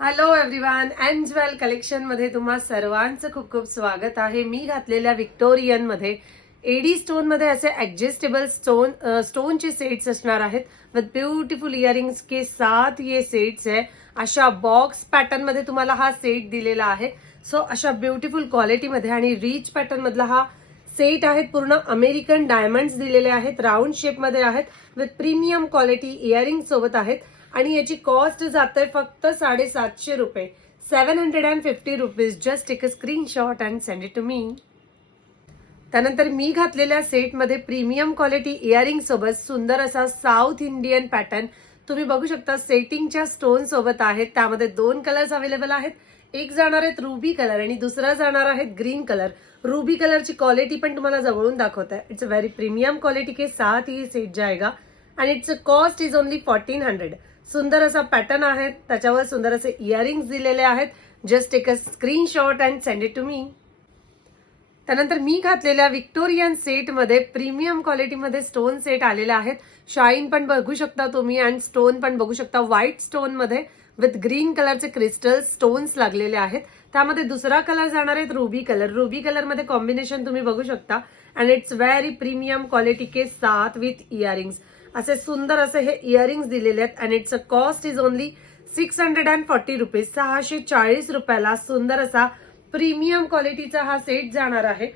Hello everyone and jewel collection मध्ये तुम्हा सर्वांचं खूप खूप स्वागत आहे. मी घातलेल्या विक्टोरियन मध्ये एडी स्टोन मध्ये असे ऍडजस्टेबल स्टोनचे सेट्स असणार आहेत विथ ब्युटिफुल इयरिंग्स के साथ ये सेट्स है. अशा बॉक्स पॅटर्न मध्ये तुम्हाला हा सेट दिलेला आहे. सो अशा ब्युटिफुल क्वालिटी मध्ये आणि रिच पॅटर्न मधला हा सेट आहेत. पूर्ण अमेरिकन डायमंड्स दिलेले आहेत, राऊंड शेप मध्ये आहेत, विथ प्रीमियम क्वालिटी इयरिंग सोबत आहेत. आणि याची कॉस्ट जाते फक्त 750 रुपये, 750 rupees. Just take a screenshot and send it to me. त्यानंतर मी घातलेल्या सेटमध्ये प्रीमियम क्वालिटी इयरिंग सोबत सुंदर असा साऊथ इंडियन पॅटर्न तुम्ही बघू शकता. सेटिंगच्या स्टोन सोबत आहेत. त्यामध्ये 2 कलर्स अवेलेबल आहेत. एक जाणार आहेत रुबी कलर आणि दुसरा जाणार आहे ग्रीन कलर. रुबी कलरची क्वालिटी पण तुम्हाला जवळून दाखवत आहे. It's a very premium quality के साथ ही सेट जाएगा आणि इट्स कॉस्ट इज ओनली 1400. सुंदर असा पॅटर्न आहे, त्याच्यावर सुंदर असे इयरिंग्स दिलेले आहेत. Just take a screenshot and send it to me. त्यानंतर मी घातलेल्या विक्टोरियन सेटमध्ये प्रीमियम क्वालिटीमध्ये स्टोन सेट आलेले आहेत. शाईन पण बघू शकता तुम्ही अँड स्टोन पण बघू शकता. व्हाईट स्टोन मध्ये विथ ग्रीन कलरचे क्रिस्टल स्टोन्स लागलेले आहेत. त्यामध्ये दुसरा कलर जाणार आहे रुबी कलर. रुबी कलर मध्ये कॉम्बिनेशन तुम्ही बघू शकता and it's very premium quality के साथ विथ इयरिंग्स. असे सुंदर असे हे इयरिंग्स दिलेले आहेत and it's a cost is only 640 rupees. 640 रुपयाला सुंदर असा प्रीमियम क्वालिटीचा हा सेट जाणार आहे.